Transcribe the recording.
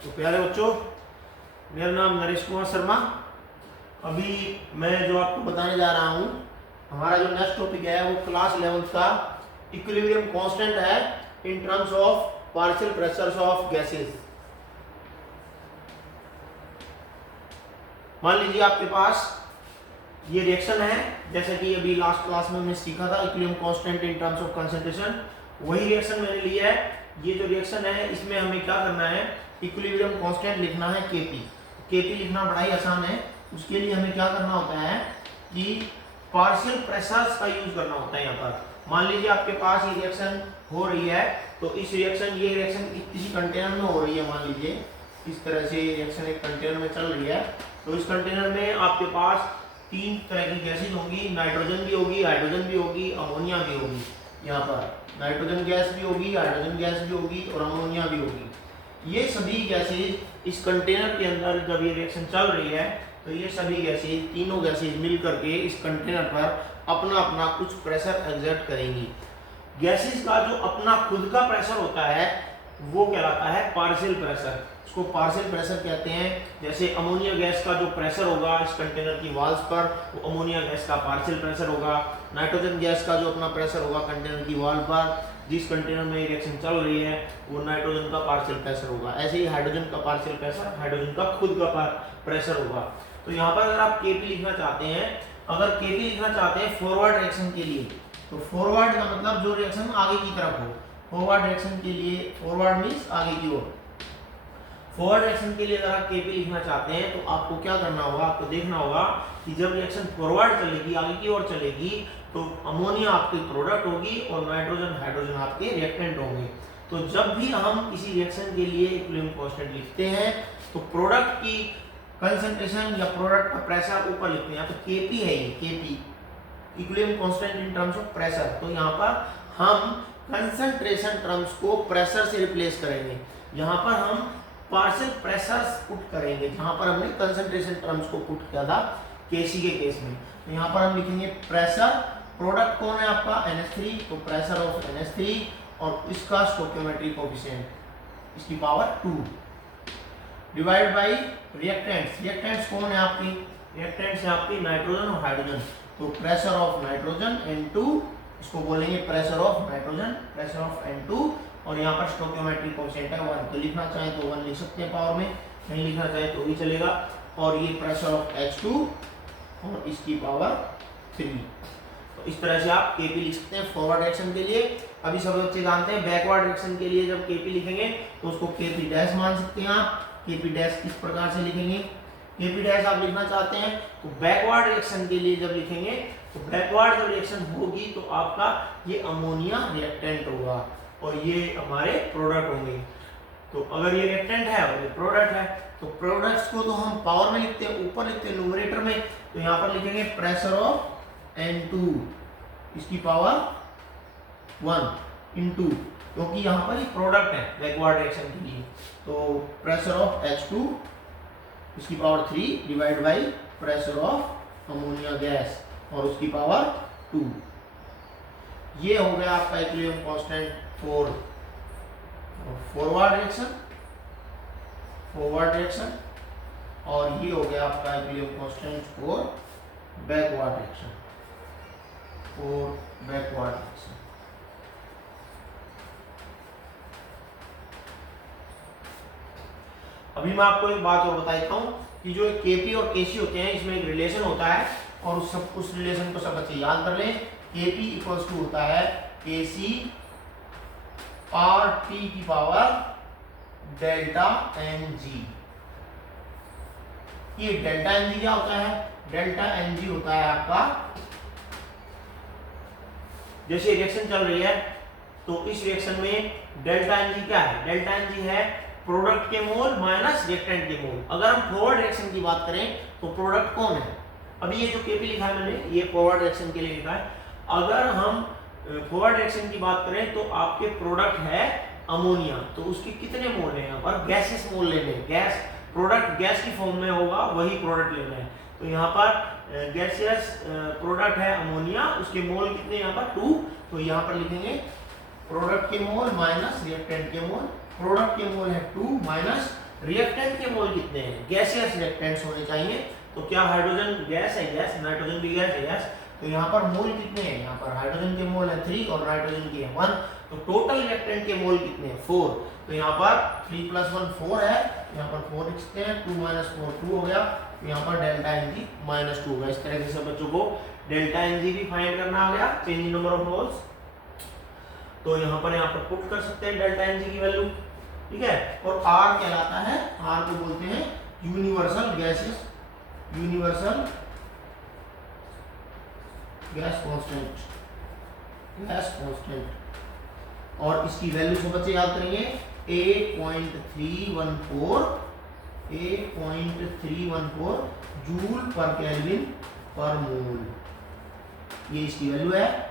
तो प्यारे बच्चों, मेरा नाम नरेश कुमार शर्मा। अभी मैं जो आपको बताने जा रहा हूँ, हमारा जो नेक्स्ट टॉपिक है वो क्लास 11 का इक्विलिब्रियम कांस्टेंट है in terms of partial pressures of gases. मान लीजिए आपके पास ये रिएक्शन है, जैसे कि अभी लास्ट क्लास में हमने सीखा था equilibrium constant in terms of concentration, वही रिएक्शन मैंने लिया है। ये जो रिएक्शन है इसमें हमें क्या करना है, इक्विलिब्रियम कांस्टेंट लिखना है Kp। Kp लिखना बड़ा ही आसान है। उसके लिए हमें क्या करना होता है कि पार्शियल प्रेशर्स का यूज करना होता है। यहाँ पर मान लीजिए आपके पास ये रिएक्शन हो रही है, तो इस रिएक्शन ये रिएक्शन किसी कंटेनर में हो रही है। मान लीजिए इस तरह से ये रिएक्शन एक कंटेनर में चल रही है, तो इस कंटेनर में आपके पास तीन तरह की गैसेज होंगी, नाइट्रोजन भी होगी, हाइड्रोजन भी होगी, अमोनिया भी होगी। यहाँ पर नाइट्रोजन गैस भी होगी, हाइड्रोजन गैस भी होगी और अमोनिया भी होगी। ये सभी गैसेज इस कंटेनर के अंदर जब ये रिएक्शन चल रही है, तो ये सभी गैसेज, तीनों गैसेज मिल करके इस कंटेनर पर अपना अपना कुछ प्रेशर एक्सर्ट करेंगी। गैसेज का जो अपना खुद का प्रेशर होता है वो कहलाता है पार्शियल प्रेशर। इसको पार्शियल प्रेशर कहते हैं। जैसे अमोनिया गैस का जो प्रेशर होगा इस कंटेनर की वॉल्स पर, वो अमोनिया गैस का पार्शियल प्रेशर होगा। नाइट्रोजन गैस का जो अपना प्रेशर होगा कंटेनर की वॉल पर, जिस कंटेनर में रिएक्शन चल रही है, वो नाइट्रोजन का पार्शियल प्रेशर होगा। ऐसे ही हाइड्रोजन का पार्शियल प्रेशर हाइड्रोजन का खुद का प्रेशर होगा। तो यहाँ पर अगर आप Kp लिखना चाहते हैं, अगर Kp लिखना चाहते हैं फॉरवर्ड रिएक्शन के लिए, तो फॉरवर्ड का मतलब जो रिएक्शन आगे की तरफ हो। फॉरवर्ड रिएक्शन के लिए, फॉरवर्ड मींस आगे की ओर। फॉरवर्ड रिएक्शन के लिए अगर आप Kp लिखना चाहते हैं तो आपको क्या करना होगा, आपको देखना होगा कि जब रिएक्शन फॉरवर्ड चलेगी, आगे की ओर चलेगी, तो अमोनिया आपकी प्रोडक्ट होगी और नाइट्रोजन हाइड्रोजन आपके रिएक्टेंट होंगे। तो जब भी हम किसी रिएक्शन के लिए इक्विलिब्रियम कांस्टेंट लिखते हैं, तो प्रोडक्ट की कंसंट्रेशन या प्रोडक्ट का प्रेशर ऊपर लिखते हैं। यहाँ पे Kp है, ये Kp equilibrium constant in terms of pressure. तो यहाँ पर हम कंसंट्रेशन टर्म्स को प्रेशर से रिप्लेस करेंगे। यहाँ पर हम पार्शियल प्रेशर्स पुट करेंगे, जहां पर हमने कंसंट्रेशन टर्म्स को पुट किया था Kc के केस में। तो यहाँ पर हम लिखेंगे प्रेशर, प्रोडक्ट कौन है आपका NH3, तो प्रेशर ऑफ NH3 और इसका स्टोइकियोमेट्रिक कोएफिशिएंट इसकी power 2 divide by reactants. Reactants कौन है आपकी, रिएक्टेंट्स है आपकी नाइट्रोजन और हाइड्रोजन। तो प्रेशर ऑफ नाइट्रोजन N2, इसको बोलेंगे pressure of nitrogen, pressure of N2, और यहाँ पर स्टोइकियोमेट्रिक कोएफिशिएंट है 1। तो लिखना चाहे तो 1 लिख सकते हैं पावर में, नहीं लिखना चाहे तो भी चलेगा। और ये प्रेशर ऑफ H2 और इसकी पावर 3। तो इस तरह से आप Kp लिख सकते हैं फॉरवर्ड रिएक्शन के लिए। अभी सब बच्चे जानते हैं बैकवर्ड रिएक्शन के लिए जब Kp लिखेंगे तो उसको Kp डैश मान सकते हैं आप। Kp डैश किस प्रकार से लिखेंगे, Kp डैश आप लिखना चाहते हैं तो बैकवर्ड रिएक्शन के लिए जब लिखेंगे, तो बैकवर्ड जब रिएक्शन होगी तो आपका ये अमोनिया रिएक्टेंट होगा और ये हमारे प्रोडक्ट होंगे। तो अगर ये रिएक्टेंट है और ये प्रोडक्ट है, तो प्रोडक्ट्स को तो हम पावर में लिखते हैं, ऊपर लिखते हैं न्यूमरेटर में। तो यहाँ पर लिखेंगे प्रेशर ऑफ N2, इसकी पावर 1 इनटू, क्योंकि यहाँ पर ये प्रोडक्ट है बैकवर्ड रिएक्शन के लिए। तो प्रेशर ऑफ H2 इसकी power 3 divide by pressure of ammonia gas और उसकी पावर 2। ये हो गया आपका equilibrium constant for forward reaction, forward reaction, और ये हो गया आपका equilibrium constant for backward reaction, for backward reaction. अभी मैं आपको एक बात और बताता हूँ कि जो Kp और Kc होते हैं, इसमें एक रिलेशन होता है और उस रिलेशन को सब बच्चे याद कर लें। Kp इक्वल्स टू होता है Kc RT की पावर डेल्टा Ng। ये डेल्टा Ng क्या होता है, डेल्टा Ng होता है आपका, जैसे रिएक्शन चल रही है तो इस रिएक्शन में डेल्टा Ng क्या है, डेल्टा Ng है प्रोडक्ट के मोल माइनस रिएक्टेंट के मोल। अगर हम फॉरवर्ड रिएक्शन की बात करें तो प्रोडक्ट कौन है, अभी ये जो Kp लिखा है मैंने, ये फॉरवर्ड रिएक्शन के लिए लिखा है। अगर हम फॉरवर्ड रिएक्शन की बात करें तो आपके प्रोडक्ट है अमोनिया, तो उसके कितने मोल हैं, यहाँ पर गैसेस मोल लेने हैं। गैस प्रोडक्ट गैस की फॉर्म में होगा, वही प्रोडक्ट लेना है। तो यहाँ पर गैसियस प्रोडक्ट है अमोनिया, उसके मोल कितने यहाँ पर 2। तो यहाँ पर लिखेंगे प्रोडक्ट के मोल माइनस रिएक्टेंट के मोल। प्रोडक्ट के मोल है 2 माइनस रिएक्टेंट के मोल कितने हैं, गैसियस रिएक्टेंट्स होने चाहिए। तो क्या हाइड्रोजन गैस है, गैस, नाइट्रोजन भी गैस है, गैस। तो यहाँ पर मोल कितने हैं, यहाँ पर हाइड्रोजन के मोल है 3 और नाइट्रोजन के है 1। तो टोटल रिएक्टेंट के मोल कितने हैं 4। तो यहाँ पर 3 + 1 4 है, यहाँ पर 4 लिखते हैं, 2 - 4 2 हो गया। तो यहाँ पर डेल्टा Ng -2 होगा। इस तरह से सब बच्चों को डेल्टा Ng भी फाइंड करना आ गया, change in number of moles. तो यहाँ पर पुट कर सकते हैं डेल्टा Ng की वैल्यू, ठीक है। और R कहलाता है, R को बोलते हैं universal gases, universal gas constant, gas constant. और इसकी वैल्यू सब बच्चे याद करेंगे 8.314 जूल पर केल्विन पर मोल, ये इसकी वैल्यू है।